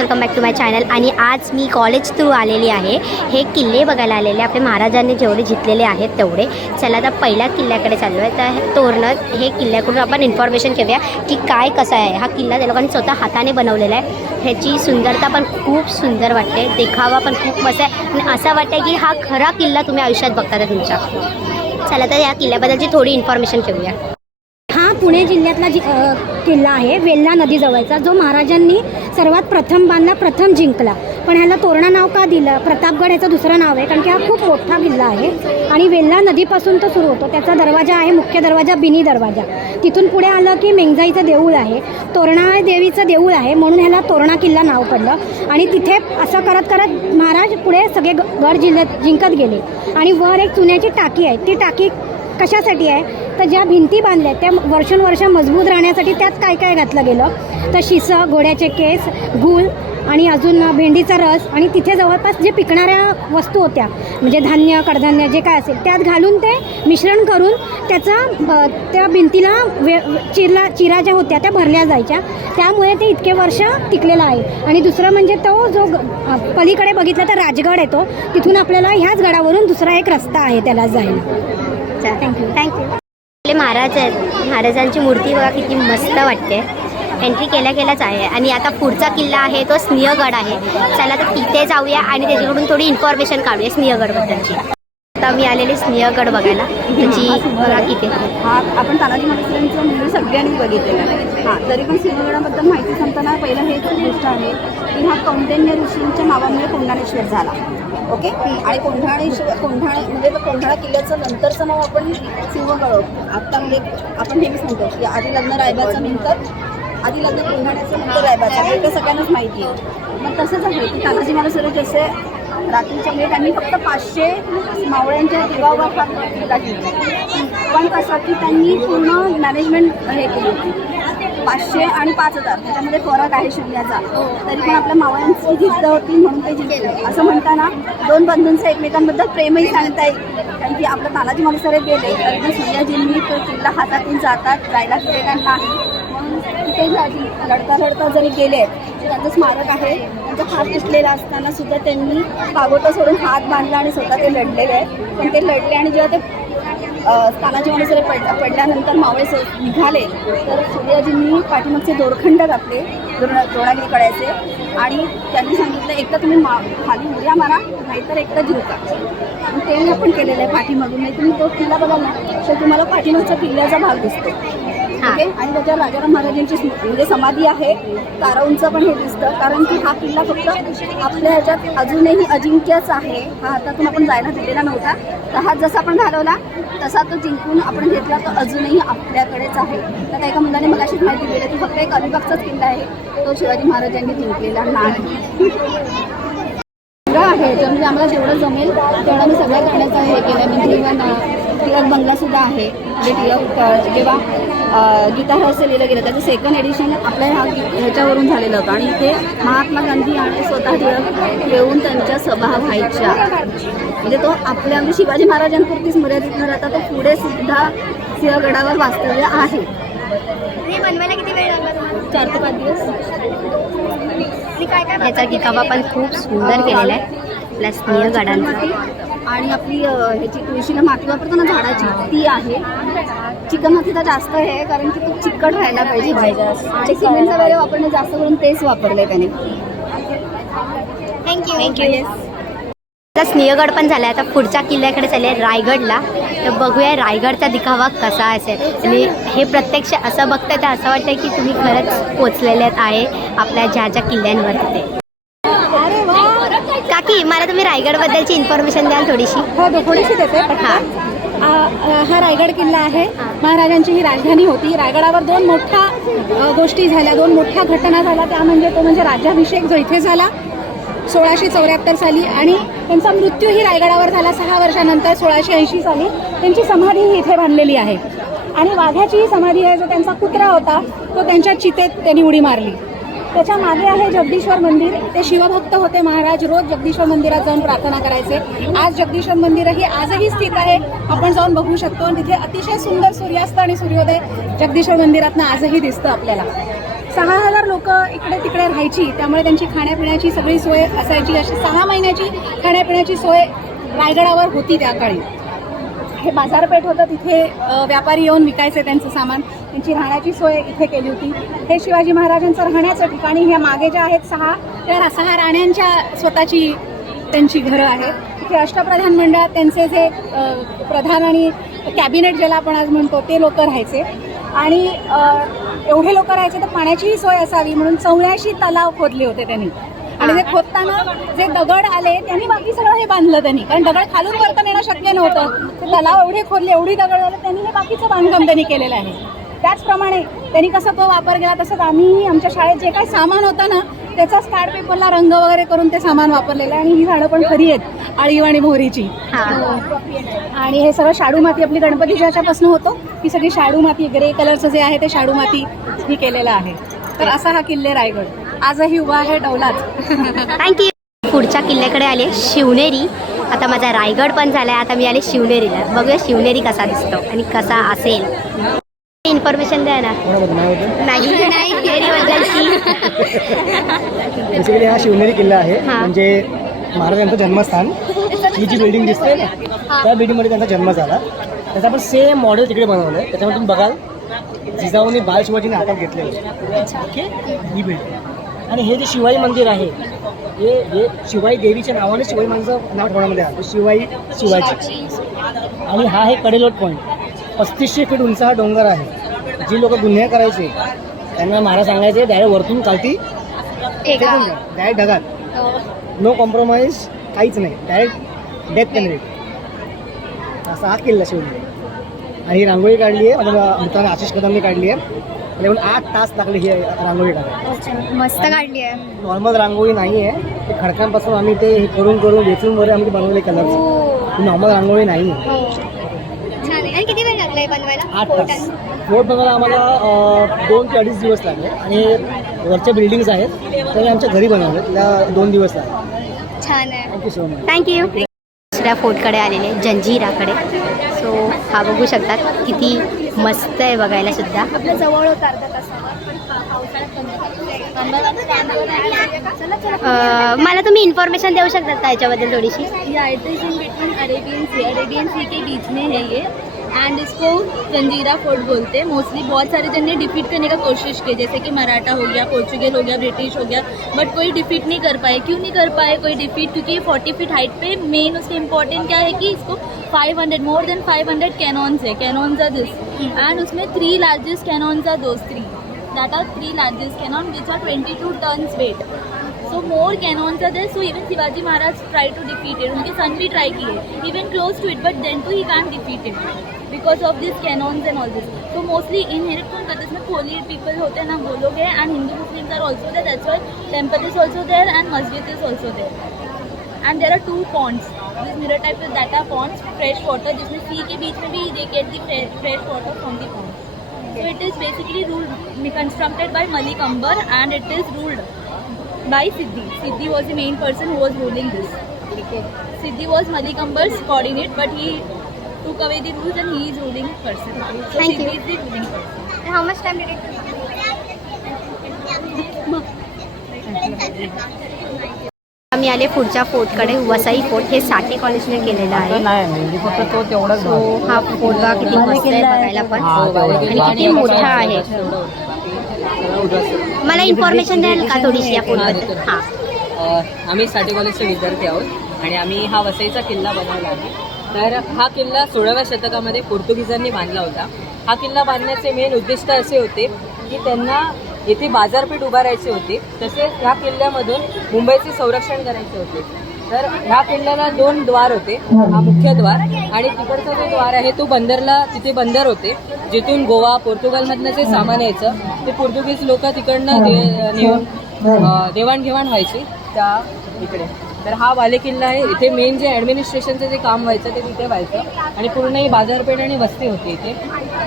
Welcome back to my channel. आणि आज मी college through आलेली आहे। हे किल्ले बघायला आलेले, आपले महाराजांनी जेवढे जिंकलेले आहेत तेवढे। चला तर पहिल्या किल्ल्याकडे चाललो आहे। तर तोरणं हे किल्ल्याकडून आपण इन्फॉर्मेशन घेऊया की काय कसं आहे हा किल्ला। त्या लोकांनी स्वतः हाताने बनवलेला आहे। ह्याची सुंदरता पण खूप सुंदर वाटते, देखावा पण खूप मस्त आहे आणि असं वाटतं की हा खरा किल्ला तुम्ही आयुष्यात बघता तुमच्या। चला तर या किल्ल्याबद्दलची थोडी इन्फॉर्मेशन घेऊया। हा पुणे जिल्ह्यातला किल्ला आहे, वेल्हा नदीजवळचा, जो महाराजांनी सर्वात प्रथम बांधला, प्रथम जिंकला। पण ह्याला तोरणा नाव का दिलं? प्रतापगड याचं दुसरं नाव आहे, कारण की हा खूप मोठा किल्ला आहे आणि वेल्हा नदीपासून तो सुरू होतो। त्याचा दरवाजा आहे मुख्य दरवाजा, बिनी दरवाजा। तिथून पुढे आलं की मेंगजाईचं देऊळ आहे, तोरणा देवीचं देऊळ आहे, म्हणून ह्याला तोरणा किल्ला नाव पडलं। आणि तिथे असं करत करत महाराज पुढे सगळे गड जिंकत गेले। आणि वर एक चुन्याची टाकी आहे, ती टाकी कशासाठी आहे तर ज्या भिंती बांधल्या त्या वर्षानुवर्ष मजबूत राहण्यासाठी त्यात काय काय घातलं गेलं तर शिसं, घोड्याचे केस, गूळ आणि अजून भेंडीचा रस आणि तिथे जवळपास जे पिकणाऱ्या वस्तू होत्या म्हणजे धान्य, कडधान्य जे काय असेल त्यात घालून ते मिश्रण करून त्याचा त्या भिंतीला चिरा ज्या होत्या त्या भरल्या जायच्या। त्यामुळे ते इतके वर्ष टिकलेलं आहे। आणि दुसरं म्हणजे तो जो पलीकडे बघितलं तर राजगड येतो, तिथून आपल्याला ह्याच गडावरून दुसरा एक रस्ता आहे त्याला जायला। थँक्यू। आपले महाराज आहेत, महाराजांची मूर्ती बघा किती मस्त वाटते। एंट्री केल्याच आहे। आणि आता पुढचा किल्ला आहे तो सिंहगड आहे। चला तर तिथे जाऊया आणि त्याच्याकडून थोडी इन्फॉर्मेशन काढूया सिंहगडबद्दलची। आता मी आलेले सिंहगड बघायला, त्याची बघा किती हा आपण तानाजी मालुसरेंचं मंदिर सगळ्यांनी बघितलेलं आहे। हां, तरी पण सिंहगडाबद्दल माहिती सांगताना पहिलं हे गोष्ट आहे की हा कौंडिन्य ऋषींच्या नावामुळे कोंढाणेश्वर झाला। ओके, आणि म्हणजे कोंढाणा किल्ल्याचं नंतरचं नाव आपण सिंहगड। आत्ता म्हणजे आपण नेहमीच म्हणतो की आधी लग्न रायबाचं, नंतर आधी लग्न कोंढाण्याचं, नंतर रायबाचं, हे तर सगळ्यांनाच माहिती आहे। मग तसंच आहे की तानाजी मालुसरे जसे रात्रीच्या वेळी त्यांनी फक्त 500 मावळ्यांच्या दिवावा किल्ला घेतला, पण कसं की त्यांनी पूर्ण मॅनेजमेंट हे केली होती। 500 आणि 5000 त्याच्यामध्ये फरक आहे शून्याचा, तरी पण आपल्या मावळ्यांची जिद्द होती म्हणून ते जिंकले। असं म्हणताना दोन बंधूंचं एकमेकांबद्दल प्रेमही सांगता येईल, कारण की आपलं तानाजी मालुसरे गेले तरी पण सूर्याजींनी तो किल्ला हातातून जायला दिलेला नाही, म्हणून तिथे लढता जरी गेले त्यांचं स्मारक आहे। त्यांचा हात तुटलेला असताना सुद्धा त्यांनी कागोटं सोडून हात बांधला आणि स्वतः ते लढलेले आहे। पण ते लढले आणि जेव्हा ते तानाजी मालुसरे पडल्यानंतर मावळे निघाले तर सूर्याजींनी पाठीमागचे दोरखंड घातले, द्रोणागिरी कळायचे, आणि त्यांनी सांगितलं एक तर तुम्ही खाली उड्या मारा, नाहीतर एक तर जिंका। ते आपण केलेलं आहे पाठीमागून। नाही तुम्ही तो किल्ला बघाल ना तर तुम्हाला पाठीमागचा किल्ल्याचा भाग दिसतो। ओके, आणि त्याच्यावर राजाराम महाराजांची म्हणजे समाधी आहे, ताराऊंचं पण हे दिसतं, कारण की हा किल्ला फक्त आपल्या ह्याच्यात अजूनही अजिंक्यच आहे। हा हातातून आपण जायला दिलेला नव्हता, तर हात जसा आपण घालवला तसा तो जिंकून आपण घेतला, तो अजूनही आपल्याकडेच आहे। तर एका मुलाने मला अशीच माहिती दिली की फक्त एक अलिबागचाच किल्ला आहे, तो शिवाजी महाराजांनी जिंकलेला नाही आहे। म्हणजे आम्हाला जेवढं जमेल तेवढं मी सगळ्या करण्याचं हे केलं। म्हणजे इव्हन टिळक बंगलासुद्धा आहे, म्हणजे टिळक जेव्हा गीता रहस्य लिहिलं गेलं त्याचं 2nd एडिशन आपल्या ह्याच्यावरून झालेलं होतं, आणि इथे महात्मा गांधी आणि स्वतः टिळक येऊन त्यांच्या सभा व्हायच्या। म्हणजे तो आपल्या शिवाजी महाराजांपुरतीच मर्यादित न राहता तो पुढे सुद्धा सिंहगडावर वास्तव्य आहे। बनवायला किती वेळ लागला तुम्हाला? 4 ते 5 दिवस। ह्याचा दिखावा पण खूप सुंदर केलेला आहे आपल्या सिंहगडांचा। आणि आपली ह्याची तुळशीला माती वापरतो ना झाडाची, ती आहे। चिकनमाती तर जास्त आहे, कारण की तो चिकट राहायला पाहिजे। आणि सिमेंटचा वगैरे वापरणं जास्त करून तेच वापरलंय त्याने। थँक्यू। आता सिंहगड पण झाला, आता पुढच्या किल्ल्याकडे चालले रायगडला। तर बघूया रायगडचा दिखावा कसा असेल। आणि हे प्रत्यक्ष असं बघताय तर असं वाटतं की तुम्ही खरंच पोचलेले आहे आपल्या ज्या किल्ल्यांवर तिथे। काकी, मला तुम्ही रायगडबद्दलची इन्फॉर्मेशन द्याल थोडीशी? हो, थोडीशी देते। हा रायगड किल्ला आहे, महाराजांची ही राजधानी होती। रायगडावर 2 मोठ्या गोष्टी झाल्या, 2 मोठ्या घटना झाल्या। त्या म्हणजे राज्याभिषेक जो इथे झाला 1674 साली, आणि त्यांचा मृत्यूही रायगडावर झाला 6 वर्षानंतर 1680 साली। त्यांची समाधी ही इथे बांधलेली आहे। आणि वाघ्याची समाधी आहे, जो त्यांचा कुत्रा होता तो त्यांच्या चितेत त्यांनी उडी मारली। त्याच्या मागे आहे जगदीश्वर मंदिर, ते शिवभक्त होते महाराज, रोज जगदीश्वर मंदिरात जाऊन प्रार्थना करायचे। आज जगदीश्वर मंदिर ही आजही स्थित आहे, आपण जाऊन बघू शकतो। तिथे अतिशय सुंदर सूर्यास्त आणि सूर्योदय जगदीश्वर मंदिरातनं आजही दिसतं आपल्याला। 6,000 लोक इकडे तिकडे राहायची, त्यामुळे त्यांची खाण्यापिण्याची सगळी सोय असायची. अशी 6 महिन्याची खाण्यापिण्याची सोय रायगडावर होती त्या काळी. हे बाजारपेठ होतं, तिथे व्यापारी येऊन विकायचे त्यांचं सामान. त्यांची राहण्याची सोय इथे केली होती. हे शिवाजी महाराजांचं राहण्याचं ठिकाणी ह्या मागे ज्या आहेत 6 राण्यांच्या स्वतःची त्यांची घरं आहेत. इथे अष्टप्रधान मंडळात त्यांचे जे प्रधान आणि कॅबिनेट ज्याला आपण आज म्हणतो ते लोक राहायचे. आणि एवढे लोक राहायचे तर पाण्याचीही सोय असावी म्हणून 84 तलाव खोदले होते त्यांनी. आणि ते खोदताना जे दगड आले त्यांनी बाकी सगळं हे बांधलं त्यांनी, कारण दगड खालून वरतं नेणं शक्य नव्हतं. ते तलाव एवढे खोदले, एवढी दगड आले, त्यांनी हे बाकीचं बांधकाम त्यांनी केलेलं आहे. त्याचप्रमाणे त्यांनी कसा तो वापर केला तसंच आम्ही आमच्या शाळेत जे काही सामान होतं ना त्याचाच कार्ड पेपरला रंग वगैरे करून ते सामान वापरलेलं आहे. आणि ही झाडं पण खरी आहेत, आळीव आणि मोहरीची. आणि हे सगळं शाडू माती आपली गणपतीच्या ह्याच्यापासून होतो, ही सगळी शाडू माती ग्रे कलरचं जे आहे ते शाडू माती ही केलेलं आहे. तर असा हा किल्ले रायगड आजही उभा आहे डौलात. थँक्यू. पुढच्या किल्ल्याकडे आले शिवनेरी. आता माझा रायगड पण झालाय, आता मी आले शिवनेरीला. बघूया शिवनेरी कसा दिसतो आणि कसा असेल. इन्फॉर्मेशन द्या ना. नाही बेसिकली हा शिवनेरी किल्ला आहे, म्हणजे महाराजांचं जन्मस्थान. ही जी बिल्डिंग दिसते ना त्या बिल्डिंगमध्ये त्यांचा जन्म झाला. त्याचं आपण सेम मॉडेल तिकडे बनवलं आहे. त्याच्यामध्ये तुम्ही बघाल जिजाऊने बाल शिवाजीने हातात घेतलेलं. ओके, ही बिल्डिंग. आणि हे जे शिवाई मंदिर आहे हे शिवाई देवीच्या नावाने शिवाई मंदिराचं नाव ठेवण्यामध्ये आहे, शिवाजी. आणि हा आहे कडेलोट पॉईंट. 3500 फीट उंच हा डोंगर आहे. जी लोक गुन्हे करायचे त्यांना महाराज सांगायचे डायरेक्ट वरतून खालती डायरेक्ट ढगात, नो कॉम्प्रोमाइज, काहीच नाही, डायरेक्ट डेथ पेनल्टी. असा हा किल्ला शिवनेरी. आणि ही रांगोळी काढली आहे माझ्या मित्राने आशिष कदमने काढली आहे. येऊन 8 तास लागले ही रांगोळी काढायला. मस्त काढली आहे. नॉर्मल रांगोळी नाही आहे, ते खडकांपासून आम्ही ते करून वेचून वगैरे आम्ही बनवले कलरचे. नॉर्मल रांगोळी नाही आहे. आणि किती वेळ लागलाय बनवायला? 8 तास. फोर्ट बनवायला आम्हाला 2 ते 2.5 दिवस लागले. आणि वरच्या बिल्डिंग्स आहेत तर आमच्या घरी बनवले, त्याला 2 दिवस लागले. छान आहे. Thank you so much. थँक्यू. दुसऱ्या फोर्टकडे आलेले जंजिराकडे. सो हा बघू शकतात किती मस्त आहे बघायला सुद्धा. आपल्या जवळ होतं अर्धा तासावर. मला तुम्ही इन्फॉर्मेशन देऊ शकतात का याच्याबद्दल थोडीशी? It is in between Arabian sea के बीच में है ये. एंड इसको जंजीरा फोर्ट बोलते हैं. मोस्टली बहुत सारे जन ने डिफीट करने का कोशिश की, जैसे कि मराठा हो गया, पोर्चुगल हो गया, ब्रिटिश हो गया, बट कोई डिफीट नहीं कर पाए. क्यों नहीं कर पाए कोई डिफीट? क्योंकि 40 फीट हाइट पे मेन उसके इम्पोर्टेंट क्या है कि इसको 500 मोर देन 500 कैनॉन्स है. कैनॉन्स आर दिस एंड उसमें 3 largest cannons are those 3 that are 3 largest cannon which are 22 tons weight. So more cannons are there. So even Shivaji Maharaj tried to defeat it. उनके son भी try किए, even close to it, but then too he can't defeat it because of these cannons and all this. So mostly inherit कौन करते हैं? इसमें holy people होते हैं ना, वो लोग हैं, and Hindu Muslims are also there. That's why temple is also there and masjid is also there. And there are 2 ponds. This mirror type is that are ponds, fresh water, जिसमें sea के बीच में भी they get the fresh water from the pond. So it is basically constructed by Malik Ambar and it is ruled by Siddhi. Siddhi was the main person who was ruling this. Siddhi was Malik Ambar's coordinate, but he took away the rules and he is ruling person. So Thank Siddhi you. is the ruling person. How much time did it take? आम्ही आले पुढच्या फोर्टकडे, Vasai fort. हे साठे कॉलेजने केलेलं आहे. नाही फक्त तो तेवढाच सो हा फोर्ट बघा किती मस्त आहे बघायला पण, आणि किती मोठा आहे. मला इन्फॉर्मेशन द्याल का थोडीशी या फोर्टबद्दल? हां. आम्ही साठे कॉलेजचे विद्यार्थी आहोत आणि आम्ही हा वसईचा किल्ला बनवला आहे. तर हा किल्ला 16व्या शतकामध्ये पोर्तुगीजांनी बांधला होता. हा किल्ला बांधण्याचे मेन उद्दिष्ट असे होते की त्यांना येथे बाजारपेठ उभारायची होती, तसेच ह्या किल्ल्यामधून मुंबईचे संरक्षण करायचे होते. तर ह्या किल्ल्याला 2 द्वार होते. हा मुख्य द्वार आणि तिकडचा जो द्वार आहे तो बंदरला, तिथे बंदर होते जिथून गोवा पोर्तुगालमधनं जे सामान यायचं ते पोर्तुगीज लोक तिकडनं नेऊन देवाणघेवाण व्हायची त्या इकडे. तर हा बालेकिल्ला आहे. इथे मेन जे ॲडमिनिस्ट्रेशनचं जे काम व्हायचं ते तिथे व्हायचं आणि पूर्ण ही बाजारपेठ आणि वस्ती होती इथे.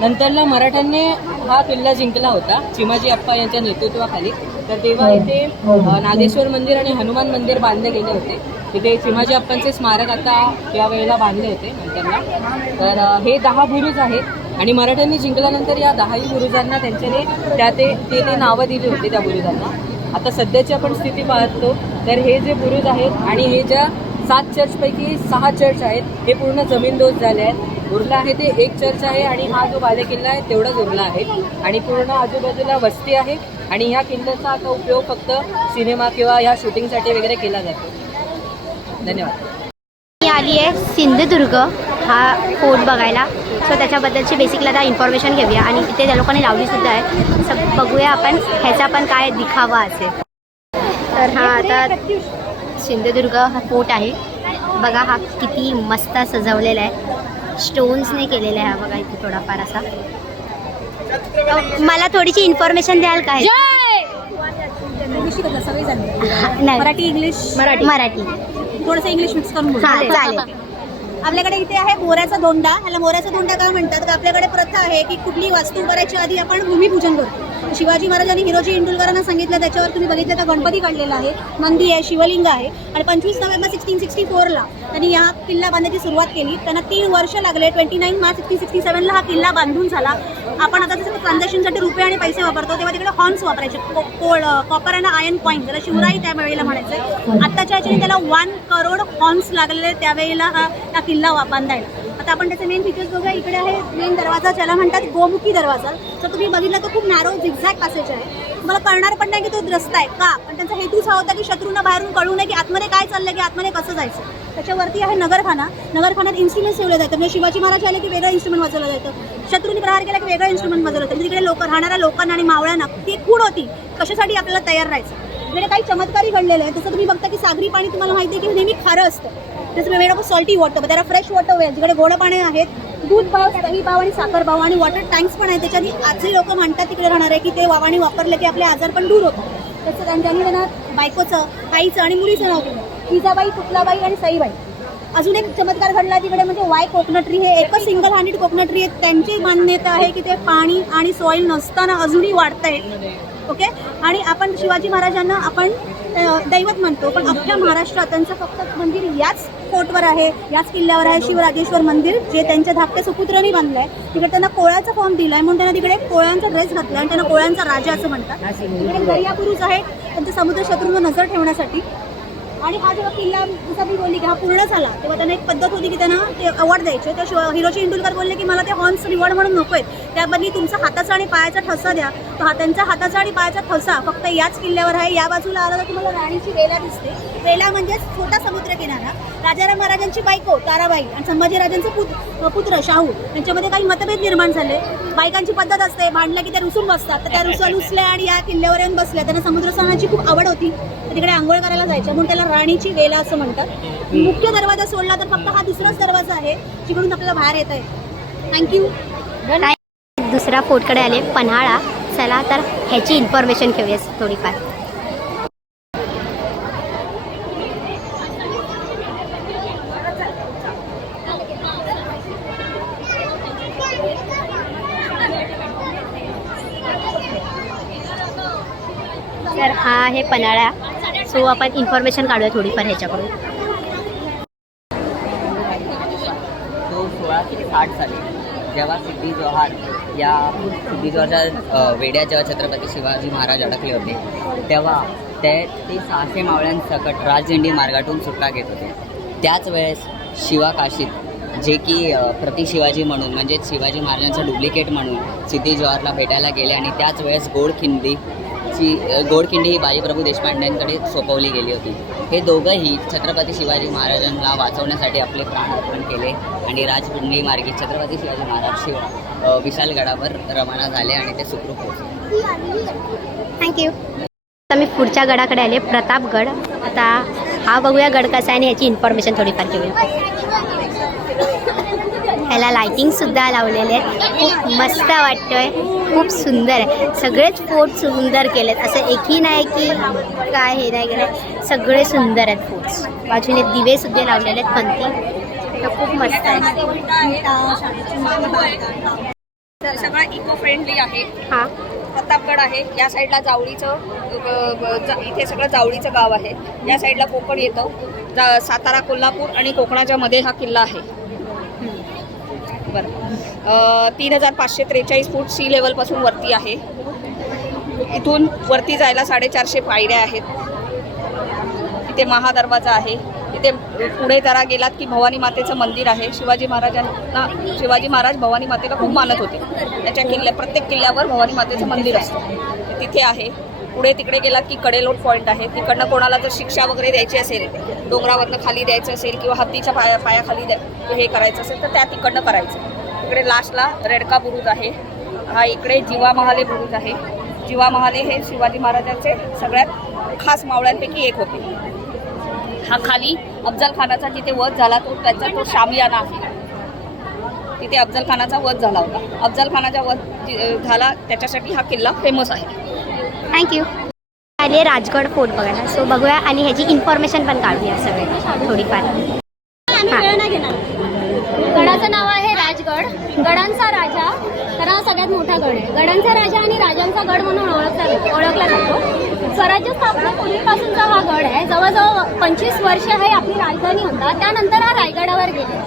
नंतरला मराठ्यांनी हा किल्ला जिंकला होता चिमाजी अप्पा यांच्या नेतृत्वाखाली. तर तेव्हा इथे नागेश्वर मंदिर आणि हनुमान मंदिर बांधले गेले होते. तिथे चिमाजी अप्पांचे स्मारक आता या वेळेला बांधले होते नंतरला. तर हे 10 बुरुज आहेत आणि मराठ्यांनी जिंकल्यानंतर या 10ही बुरुजांना त्यांच्याने ते नावं दिली होती त्या बुरुजांना. आता सध्याची आपण स्थिती पाहतो तर हे जे बुरुज आहेत आणि हे ज्या 7 चर्चपैकी 6 चर्च आहेत हे पूर्ण जमीनदोस्त झाले आहेत. उरला आहे ते एक चर्च आहे आणि हा जो बालेकिल्ला आहे तेवढाच उरला आहे आणि पूर्ण आजूबाजूला वस्ती आहे आणि ह्या किल्ल्याचा आता उपयोग फक्त सिनेमा किंवा ह्या शूटिंगसाठी वगैरे केला जातो. धन्यवाद. मी आली आहे सिंधुदुर्ग हा फोर्ट बघायला. सो त्याच्याबद्दलची बेसिकला आता इन्फॉर्मेशन घेऊया आणि इथे त्या लोकांनी लावलीसुद्धा आहे. बघूया आपण ह्याचा पण काय दिखावा असेल. तर हा आता सिंधुदुर्ग हा फोर्ट आहे. बघा हा किती मस्त सजवलेला आहे. स्टोन्सने केलेला आहे हा बघा इथे थोडाफार असा. मला थोडीशी इन्फॉर्मेशन द्याल काय? नाही मराठी इंग्लिश मराठी थोडंसं इंग्लिश मिक्स करून बोलू. हां चालेल. आपल्याकडे इथे आहे मोऱ्याचा दोंडा. ह्याला मोऱ्याचा दोंडा का म्हणतात? का आपल्याकडे प्रथा आहे की कुठली वास्तू उभारायच्या आधी आपण भूमिपूजन करतो. शिवाजी महाराजांनी हिरोजी इंदुलकरांना सांगितलं, त्याच्यावर तुम्ही बघितलं तर गणपती काढलेला आहे, नंदी आहे, शिवलिंग आहे. आणि 25 नोव्हेंबर 1664ला त्यांनी हा किल्ला बांधण्याची सुरुवात केली. त्यांना 3 वर्ष लागले. 29 मार्च 1667ला हा किल्ला बांधून झाला. आपण आता जसं ट्रान्झॅक्शनसाठी रुपये आणि पैसे वापरतो तेव्हा तिकडे हॉर्न्स वापरायचे, कॉपर आणि आयर्न कॉईन, ज्याला शिवराई त्यावेळेला म्हणायचे. आत्ताच्या ह्याच्याने त्याला 1 करोड हॉर्न्स लागलेले त्यावेळेला हा किल्ला बांधायला. आता आपण त्याचे मेन फीचर्स बघूया. इकडे आहे मेन दरवाजा, ज्याला म्हणतात गोमुखी दरवाजा. जर तुम्ही बघितला तर खूप नॅरो झिगझॅग पॅसेज आहे. तुम्हाला कळणार पण नाही की तो रस्ता आहे का, पण त्यांचा हेतूच हा होता की शत्रूंना बाहेरून कळू नये की आतमध्ये काय चाललं, की आतमध्ये कसं जायचं. त्याच्यावरती आहे नगरखाना. नगरखान्यात इन्स्ट्रुमेंट ठेवले जातात. म्हणजे शिवाजी महाराज आले की वेगळं इन्स्ट्रुमेंट वाजवलं जातं, शत्रूंनी प्रहार केला की वेगळं इन्स्ट्रुमेंट वाजवलं जातं. तिकडे लोक राहणाऱ्या लोकांना आणि मावळ्यांना ती खूण होती कशासाठी आपल्याला तयार राहायचं. तिकडे काही चमत्कारी घडलेलं आहे. तसं तुम्ही बघता की सागरी पाणी तुम्हाला माहिती आहे की नेहमी खारं असतं. त्याचं मेड ऑफ सॉल्टी वॉटर, त्याला फ्रेश वॉटर आहे. जिकडे गोड पाणी आहेत, दूध भाव, दही भाव आणि साखर भाव आणि वॉटर टँक्स पण आहेत. त्याच्यानी आजही लोक म्हणतात तिकडे राहणारे की ते वावाणी वापरले की आपले आजार पण दूर होतात. तसं त्यांनी त्यांना बायकोचं, आईचं आणि मुलीचं नाव दिलं, जिजाबाई, पुतलाबाई आणि सईबाई. अजून एक चमत्कार घडला तिकडे म्हणजे वाय कोकोनट ट्री. हे एकच सिंगल हँडेड कोकोनट ट्री आहे. त्यांची मान्यता आहे की ते पाणी आणि सॉईल नसताना अजूनही वाढतंय. ओके. आणि आपण शिवाजी महाराजांना आपण दैवत म्हणतो, पण अख्ख्या महाराष्ट्रात त्यांचं फक्त मंदिर याच फोर्टवर आहे, याच किल्ल्यावर आहे, शिवराजेश्वर मंदिर, जे त्यांच्या धाकट्या सुपुत्रांनी बांधलं आहे. तिकडे त्यांना कोळ्याचा फॉर्म दिला आहे म्हणून त्यांना तिकडे कोळ्यांचा ड्रेस घातला आणि त्यांना कोळ्यांचा राजा असं म्हणतात. तिकडे दर्या बुरुज आहे त्यांच्या समुद्र शत्रूंवर नजर ठेवण्यासाठी. आणि हा जेव्हा किल्ला जसं मी बोलली की हा पूर्ण झाला तेव्हा त्यांना एक पद्धत होती की त्यांना ते अवॉर्ड द्यायचे. तर हिरोजी इंदुलकर बोलले की मला ते हॉर्न्स रिवॉर्ड म्हणून नको आहेत, त्याबद्दली तुमचा हाताचा आणि पायाचा ठसा द्या. तर त्यांचा हाताचा आणि पायाचा ठसा फक्त याच किल्ल्यावर आहे. या बाजूला आला तर तुम्हाला राणीची वेला दिसते. वेला म्हणजे छोटा समुद्र किनारा. राजाराम महाराजांची बायको ताराबाई आणि संभाजीराजांचे पुत्र शाहू यांच्यामध्ये काही मतभेद निर्माण झाले. बायकांची पद्धत असते, भांडलं की त्या रुसून बसतात. तर त्या रुसल्या आणि या किल्ल्यावर येऊन बसल्या. त्यांना समुद्र स्नानाची खूप आवड होती, तर तिकडे आंघोळ करायला जायच्या म्हणून त्याला राणीची वेला असं म्हणतात. मुख्य दरवाजा सोडला तर फक्त हा दुसराच दरवाजा आहे जिकडून आपल्याला बाहेर येता येईल. थँक्यू. दुसऱ्या फोर्टकडे आले, पन्हाळा. चला तर ह्याची इन्फॉर्मेशन घेऊया थोडीफार. तर हा आहे पन्हाळा. सो आपण इन्फॉर्मेशन काढूया थोडीफार ह्याच्याकडून. तो 1660 साली जेव्हा सिद्धी जोहरच्या वेड्यात जेव्हा छत्रपती शिवाजी महाराज अडकले होते तेव्हा ते 600 मावळ्यांसकट राजदिंडी मार्गातून सुटका घेत होते. त्याच वेळेस शिवाकाशीत जे की प्रति शिवाजी म्हणून म्हणजेच शिवाजी महाराजांचा डुप्लिकेट म्हणून सिद्धी जोहरला भेटायला गेले आणि त्याच वेळेस गोडखिंडी ही बाजीप्रभू देशपांड्यांकडे सोपवली गेली होती. हे दोघंही छत्रपती शिवाजी महाराजांना वाचवण्यासाठी आपले प्राण अर्पण केले आणि राजकुंडी मार्गी छत्रपती शिवाजी महाराज विशालगडावर रवाना झाले आणि ते सुखरूप पोहोचले. थँक्यू. आता मी पुढच्या गडाकडे आले, प्रतापगड. आता हा बघूया गड कसा आहे आणि याची इन्फॉर्मेशन थोडीफार घेऊया. ह्याला लायटिंगसुद्धा लावलेले आहेत. खूप मस्त वाटतोय, खूप सुंदर आहे. सगळेच फोर्ट सुंदर केलेत, असं एकही नाही की काय हे नाही केलं. सगळे सुंदर आहेत फोर्ट्स. बाजूने दिवे सुद्धा लावलेले आहेत पंथी. तर खूप मस्त आहे. तर सगळं इको फ्रेंडली आहे. हां प्रतापगड आहे. या साईडला जावळीचं इथे सगळं जावळीचं गाव आहे. या साईडला कोकण येतं. सातारा, कोल्हापूर आणि कोकणाच्या मध्ये हा किल्ला आहे. बरं. 3543 फूट सी लेवलपासून वरती आहे. इथून वरती जायला 450 पायऱ्या आहेत. इथे महादरवाजा आहे. इथे पुढे जरा गेलात की भवानी मातेचं मंदिर आहे. शिवाजी महाराज भवानी मातेला खूप मानत होते. त्याच्या प्रत्येक किल्ल्यावर भवानी मातेचं मंदिर असतं, तिथे आहे. पुढे तिकडे गेलात की कडेलोट पॉईंट आहे. तिकडनं कोणाला जर शिक्षा वगैरे द्यायची असेल, डोंगरावरनं खाली द्यायचं असेल किंवा हत्तीच्या पायाखाली हे करायचं असेल तर त्या तिकडनं करायचं. इकडे लास्टला रेडका बुरुज आहे. हा इकडे जिवा महाले बुरुज आहे. जिवा महाले हे शिवाजी महाराजांचे सगळ्यात खास मावळ्यांपैकी एक होते. हा खाली अफजल खानाचा जिथे वध झाला त्याचा तो शामियाना आहे. तिथे अफजल खानाचा वध झाला होता. अफजल खानाचा वध झाला त्याच्यासाठी हा किल्ला फेमस आहे. थँक्यू. आले राजगड फोर्ट बघायला, सो बघूया आणि ह्याची इन्फॉर्मेशन पण काढूया सगळे थोडीफार. गडाचं नाव आहे राजगड. गडांचा राजा, तर हा सगळ्यात मोठा गड आहे. गडांचा राजा आणि राजांचा गड म्हणून ओळखला जातो. स्वराज्य स्थापना पूर्वीपासूनचा हा गड आहे. जवळजवळ 25 वर्ष हे आपली राजधानी होता. त्यानंतर हा रायगडावर गेला.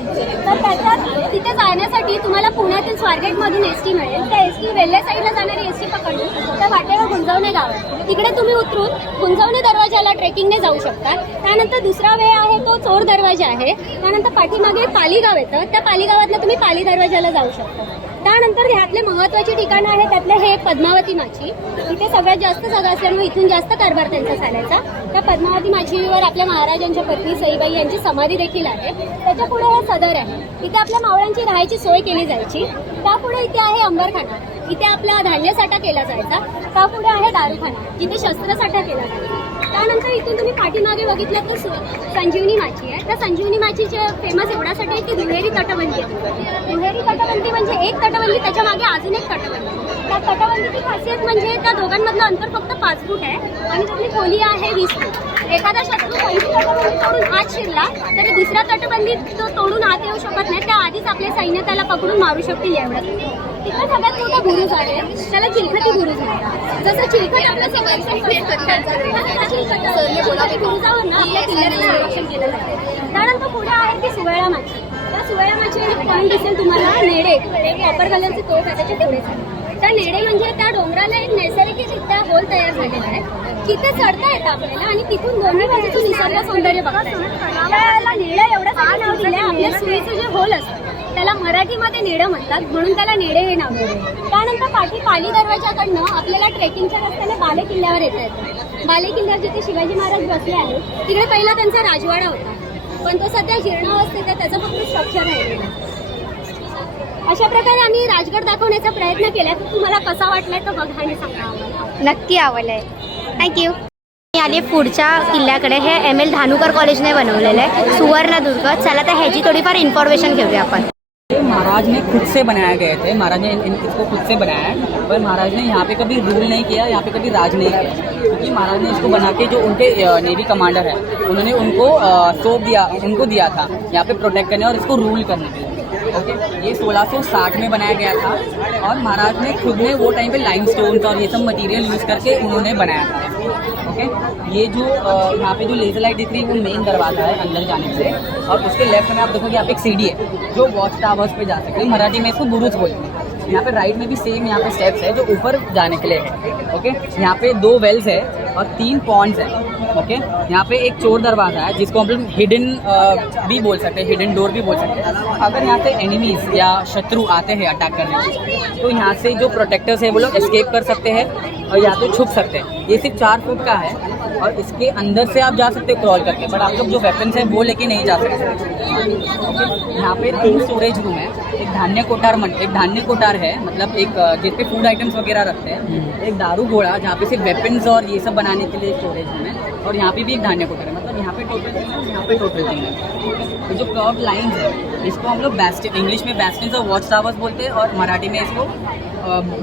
तर त्याच्यात तिथे जाण्यासाठी तुम्हाला पुण्यातील स्वारगेटमधून एसटी मिळेल. त्या एसटी वेल्हे साईडला जाणारी एसटी पकडली तर वाटेवर गुंजवणे गाव आहे. तिकडे तुम्ही उतरून गुंजवणे दरवाजाला ट्रेकिंगने जाऊ शकता. त्यानंतर दुसरा वे आहे तो चोर दरवाजा आहे. त्यानंतर पाठीमागे पालीगाव येतं. त्या पालीगावातनं तुम्ही पाली दरवाजाला जाऊ शकता. त्यानंतर ह्यातले महत्त्वाची ठिकाणं आहेत. त्यातले हे पद्मावती माची. इथे सगळ्यात जास्त जागा असल्यामुळे इथून जास्त कारभार त्यांचा चालायचा. त्या पद्मावती माचीवर आपल्या महाराजांच्या पत्नी सईबाई यांची समाधी देखील आहे. त्याच्या पुढे हे सदर आहे. इथे आपल्या मावळ्यांची राहायची सोय केली जायची. त्यापुढे इथे आहे अंबरखाना. इथे आपला धान्यसाठा केला जायचा. त्यापुढे आहे दारूखाना, जिथे शस्त्रसाठा केला जायचा. त्यानंतर इथून तुम्ही पाठीमागे बघितलं तर संजीवनी माची आहे. त्या संजीवनी माचीचे फेमस एवढ्यासाठी आहे की दुहेरी तटबंदी आहे. दुहेरी तटबंदी म्हणजे एक तटबंदी त्याच्या मागे अजून एक तटबंदी. त्या तटबंदीची खासियत म्हणजे त्या दोघांमधलं अंतर फक्त 5 फूट आहे आणि त्यातली खोली आहे 20 फूट. एखादा शत्रू पहिली तटबंदी तोडून आत शिरला तरी दुसऱ्या तटबंदीत तो तोडून आत येऊ शकत नाही. त्या आधीच आपले सैन्य त्याला पकडून मारू शकतील एवढं. तिथे सगळ्यात मोठा बुरुज आहे, त्याला चिलखती बुरुज म्हणतात. जसं चिलखत आपलं संरक्षण बुरुजावर ना आपल्या किल्ल्याचं संरक्षण केलं जातं. त्यानंतर पुढे आहे ती सुवळा माची. त्या सुवळा माचीमध्ये पॉईंट दिसेल तुम्हाला नेडे, एक कॉपर कलरचे तोफ आहे त्याच्या पुढे. त्या नेडे म्हणजे त्या डोंगराला एक नैसर्गिकरित्या होल तयार झालेला आहे. तिथे चढता येतं आपल्याला आणि तिथून दोन्ही बाजूचं निसर्ग सौंदर्य बघता येतं. त्याला नेडं एवढं नाव दिलं आहे. आपल्या सुईचं जे होल असतं त्याला मराठीमध्ये नेडं म्हणतात, म्हणून त्याला नेडे हे नाव दिले. त्यानंतर पाली दरवाजाकडनं आपल्याला ट्रेकिंगच्या रस्त्याने बाले किल्ल्यावर येता येतं. बाले किल्ल्यावर जिथे शिवाजी महाराज बसले आहेत तिकडे पहिला त्यांचा राजवाडा होता, पण तो सध्या जीर्णावस्थेत आहे. त्याचं फक्त स्ट्रक्चर राहिलेलं आहे. अशा प्रकारे आम्ही राजगड दाखवण्याचा प्रयत्न केला. तर तुम्हाला कसा वाटलाय तो बघा आणि सांगा आम्हाला. नक्की आवडलंय. थँक्यू. आले पुढच्या किल्ल्याकडे. हे ML धानुकर कॉलेजने बनवलेलं आहे, सुवर्णदुर्ग. चला तर ह्याची थोडीफार इन्फॉर्मेशन घेऊया आपण. महाराज ने खुद से बनाए गए थे. महाराज ने इसको खुद से बनाया है, पर महाराज ने यहाँ पे कभी रूल नहीं किया, यहाँ पे कभी राज नहीं किया, क्योंकि महाराज ने इसको बना के जो उनके नेवी कमांडर है उन्होंने उनको सौंप दिया, उनको दिया था यहाँ पे प्रोटेक्ट करने और इसको रूल करने के लिए. ओके, ये 1660 में बनाया गया था और महाराज ने खुद ने वो टाइम पे लाइमस्टोन्स और ये सब मटेरियल यूज़ करके उन्होंने बनाया था. ओके, ये जो यहाँ पे जो लेजर लाइट दिख रही है वो मेन दरवाजा है अंदर जाने से, और उसके लेफ्ट में आप देखोगे यहाँ पे एक सीढ़ी है जो वॉच टावर्स पे जा सकते हैं. मराठी में इसको बुरुज बोलते हैं. यहाँ पे राइट में भी सेम यहाँ पे स्टेप्स है जो ऊपर जाने के लिए है. ओके, यहाँ पे 2 वेल्स है और 3 पॉन्ड्स है. ओके, यहाँ पे एक चोर दरवाजा है जिसको हम लोग हिडन भी बोल सकते हैं, हिडन डोर भी बोल सकते हैं. अगर यहाँ से एनिमीज या शत्रु आते हैं अटैक करने तो यहाँ से जो प्रोटेक्टर्स है वो लोग एस्केप कर सकते हैं और या तो छुप सकते हैं. ये सिर्फ 4 फुट का है और इसके अंदर से आप जा सकते हो क्रॉल करके, बट आप लोग जो वेपन्स हैं वो लेके नहीं जा सकते. यहाँ पे 3 स्टोरेज रूम है. एक धान्य कोठार है, मतलब एक जिसपे फूड आइटम्स वगैरह रखते हैं. एक दारू घोड़ा जहाँ पे सिर्फ वेपन्स और ये सब बनाने के लिए स्टोरेज रूम है, और यहाँ पे भी एक धान्य कोठार है. मतलब यहाँ पे टोटल 3 है, यहाँ पे टोटल 3 है. तो जो कर्व्ड लाइन्स है इसको हम लोग बेस्टिन, इंग्लिश में बेस्टिन्स और वॉच टावर्स बोलते हैं और मराठी में इसको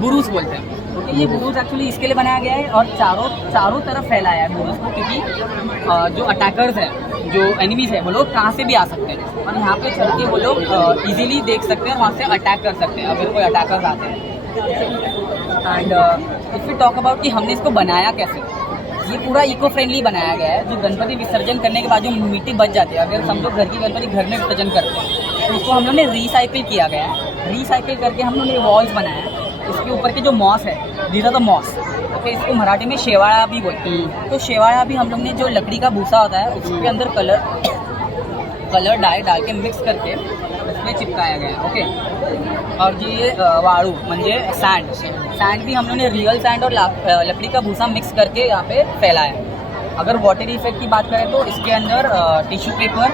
बुरुज बोलते हैं. ओके, ये बुरुज एक्चुअली इसके लिए बनाया गया है और चारों तरफ फैलाया है बुरुज को, क्योंकि जो अटैकर्स हैं, जो एनिमीज है वो लोग कहाँ से भी आ सकते हैं और यहाँ पे चल के वो लोग इजीली देख सकते हैं, वहाँ से अटैक कर सकते हैं अगर कोई अटैकर्स आते हैं. End if you talk about कि हमने इसको बनाया कैसे, ये पूरा इको फ्रेंडली बनाया गया है. जो गणपति विसर्जन करने के बाद जो मिट्टी बच जाती है, अगर हम लोग घर की गणपति घर में विसर्जन करते हैं उसको हम लोग ने रिसाइकिल किया गया है। रिसाइकिल करके हम लोग ने वॉल्स बनाया है। इसके ऊपर के जो मॉस है, these are the moss, okay, इसको मराठी में शेवाड़ा भी बोलते हैं। तो शेवाड़ा भी हम लोग ने जो लकड़ी का भूसा होता है उसके अंदर कलर डाल के मिक्स करके इसमें चिपकाया गया है, ओके। और ये वाड़ू म्हणजे सैंड भी हम लोग ने रियल सैंड और लकड़ी का भूसा मिक्स करके यहाँ पे फैलाया है। अगर वाटर इफेक्ट की बात करें तो इसके अंदर टिश्यू पेपर,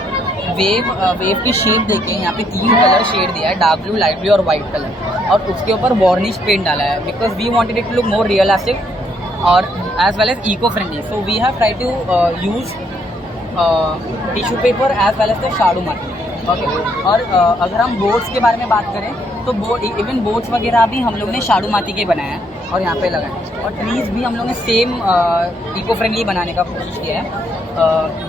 वेव की शेड देके यहाँ पे 3 कलर शेड दिया है, डार्क ब्लू, लाइट ब्लू और वाइट कलर, और उसके ऊपर वार्निश पेंट डाला है because we wanted it to look more realistic और as well as eco friendly. So we have try to use tissue paper as well as the shadu mati, okay. और अगर हम boards के बारे में बात करें तो इवन बोर्ड्स वगैरह भी हम लोग ने शाडू माटी के बनाए हैं और यहाँ पे लगाए। और ट्रीज़ भी हम लोग ने सेम इको फ्रेंडली बनाने का कोशिश किया है।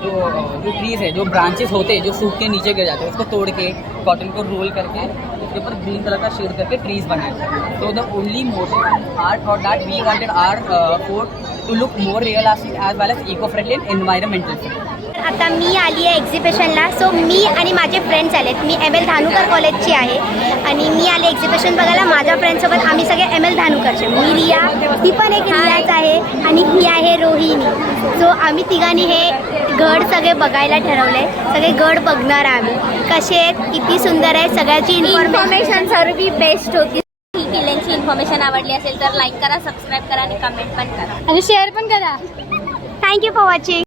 जो ट्रीज़ है, जो ब्रांचेस होते हैं जो सूख के नीचे गिर जाते हैं, उसको तोड़ के कॉटन को रोल करके उसके ऊपर ग्रीन कलर का शेड करके ट्रीज़ बनाए। तो the only motive and art for that we wanted our fort to look more realistic as well as eco friendly and environmental friendly. आता मी आली आहे एक्झिबिशनला. सो मी आणि माझे फ्रेंड्स आलेत. मी ML धानुकर कॉलेजची आहे आणि मी आले एक्झिबिशन बघायला माझ्या फ्रेंड्ससोबत. आम्ही सगळे ML धानुकरचे. मी रिया, ती पण एक रियाच आहे आणि ही आहे रोहिणी. सो आम्ही तिघांनी हे गड सगळे बघायला ठरवले. सगळे गड बघणार आम्ही कसे आहेत, किती सुंदर आहे, सगळ्याची इन्फॉर्मेशन सर्व बेस्ट होती. ही किल्ल्यांची इन्फॉर्मेशन आवडली असेल तर लाईक करा, सबस्क्राईब करा आणि कमेंट पण करा आणि शेअर पण करा. Thank you for watching.